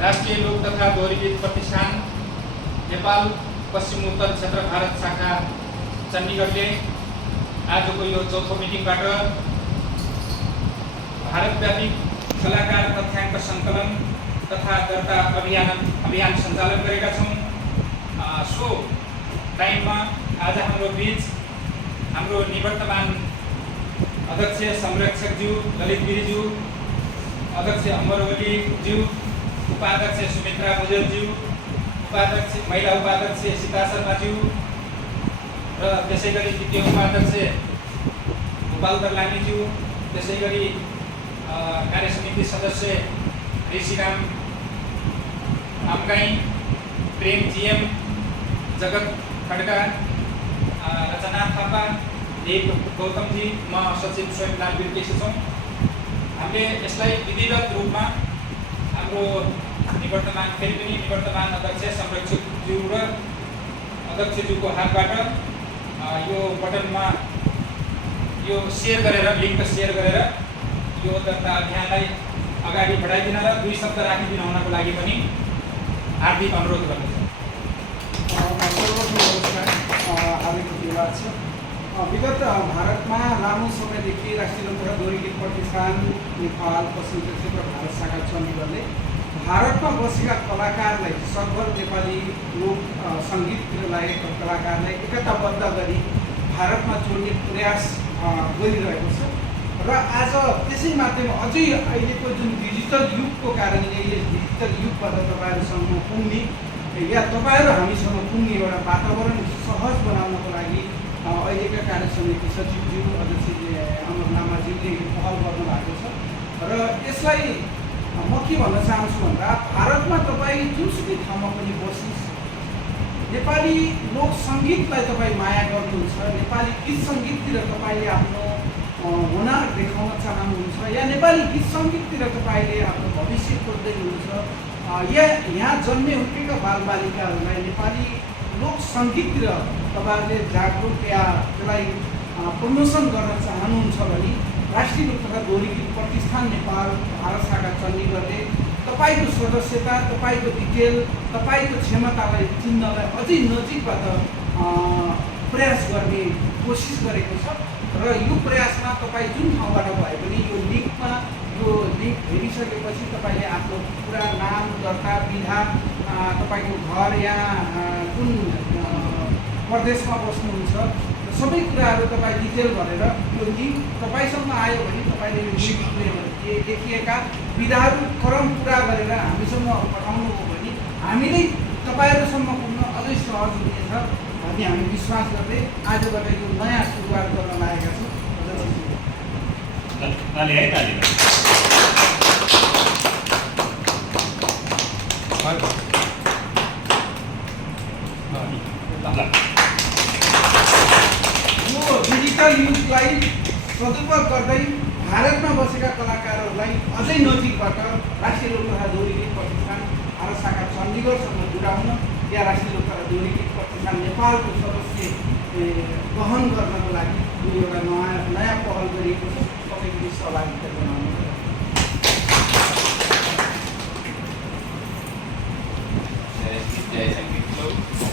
राष्ट्रिय लोक तथा दोहोरी प्रतिष्ठान नेपाल पश्चिम उत्तर क्षेत्र भारत शाखा चण्डीगढले आजको यो चौथो मिटिङबाट भारतव्यापी कलाकार तथ्याङ्क सङ्कलन तथा दर्ता अभियान सञ्चालन गरेका छौँ। सो टाइममा आज हाम्रो बीच हाम्रो निवर्तमान अध्यक्ष संरक्षकज्यू ललित गिरिज्यू, अध्यक्ष अमरवलीज्यू, उपाध्यक्ष सुमित्रा भुजेलज्यू, महिला उपाध्यक्ष सीता शर्माज्यू र त्यसै गरी द्वितीय उपाध्यक्ष गोपाल दर्लानीज्यू, त्यसै गरी कार्य समिति सदस्य ऋषिराम आमगाई, प्रेम जीएम, जगत खड्का, रचना थापा, देव गौतमजी, म सचिव स्वयं नागवीर केसी छौँ। हामीले यसलाई विधिवत रूपमा हाम्रो निवर्तमान अध्यक्ष संरक्षकज्यू र अध्यक्षज्यूको हातबाट यो बटनमा यो सेयर गरेर लिङ्क सेयर गरेर यो दर्ता अभियानलाई अगाडि बढाइदिन र 2 शब्द राखिदिन हुनको लागि पनि हार्दिक अनुरोध गर्दछु। विगत भारतमा लामो समयदेखि राष्ट्रिय लोक तथा दोहोरी गीत प्रतिष्ठान नेपाल पश्चिम क्षेत्र भारत शाखा चण्डीगढले भारतमा बसेका कलाकारलाई सकभर नेपाली लोक सङ्गीततिर लागेका कलाकारलाई एकताबद्ध गरी भारतमा जोड्ने प्रयास गरिरहेको छ र आज त्यसै माध्यममा अझै अहिलेको जुन डिजिटल युगको कारणले यस डिजिटल युगबाट तपाईँहरूसँग पुग्ने या तपाईँहरू हामीसँग पुग्ने एउटा वातावरण सहज बनाउनको लागि अहिलेका कार्य समिति सचिवज्यू अध्यक्ष अमर लामाज्यूले पहल गर्नु भएको छ र यसलाई म के भन्न चाहन्छु भन्दा भारतमा तपाईँ जुनसुकै ठाउँमा पनि बस्नुहोस्, नेपाली लोक सङ्गीतलाई तपाईँ माया गर्नुहुन्छ, नेपाली गीत सङ्गीततिर तपाईँले आफ्नो हुनर देखाउन चाहनुहुन्छ या नेपाली गीत सङ्गीततिर तपाईँले आफ्नो भविष्य खोज्दै हुनुहुन्छ या यहाँ जन्मे हुर्केका बालबालिकाहरूलाई नेपाली लोक सङ्गीततिर तपाईँहरूले जागरुक या त्यसलाई प्रमोसन गर्न चाहनुहुन्छ भने राष्ट्रिय लोक तथा दोहोरी गीत प्रतिष्ठान नेपाल भारत शाखा चण्डीगढले तपाईँको सदस्यता, तपाईँको डिटेल, तपाईँको क्षमतालाई चिन्नलाई अझै नजिकबाट प्रयास गर्ने कोसिस गरेको छ र यो प्रयासमा तपाईँ जुन ठाउँबाट भए पनि यो लिङ्क हेरिसकेपछि तपाईँले आफ्नो पुरा नाम, दर्ता, विधा, तपाईँको घर या कुन प्रदेशमा बस्नुहुन्छ सबै कुराहरू तपाईँ डिटेल गरेर यो लिङ्क तपाईँसँग आयो भने तपाईँले यो लिङ्कले देखिएका विधाहरू क्रम पुरा गरेर हामीसँग पठाउनुभयो भने हामीले तपाईँहरूसम्म पुग्न अझै सहज हुनेछ भन्ने हामी विश्वास गर्दै आजबाट यो नयाँ सुरुवात गर्न लागेका छौँ। यो डिजिटल युगलाई सदुपयोग गर्दै भारतमा बसेका कलाकारहरूलाई अझै नजिकबाट राष्ट्रिय लोक तथा दोहोरी गीत प्रतिष्ठान भारत शाखा चण्डीगढसँग जुटाउन या राष्ट्रिय लोक तथा दोहोरी गीत प्रतिष्ठान नेपालको सदस्य वहन गर्नको लागि यो एउटा नयाँ पहल गरिएको छ। सबैको सहभागिता जनाउनु। जय सङ्गीत।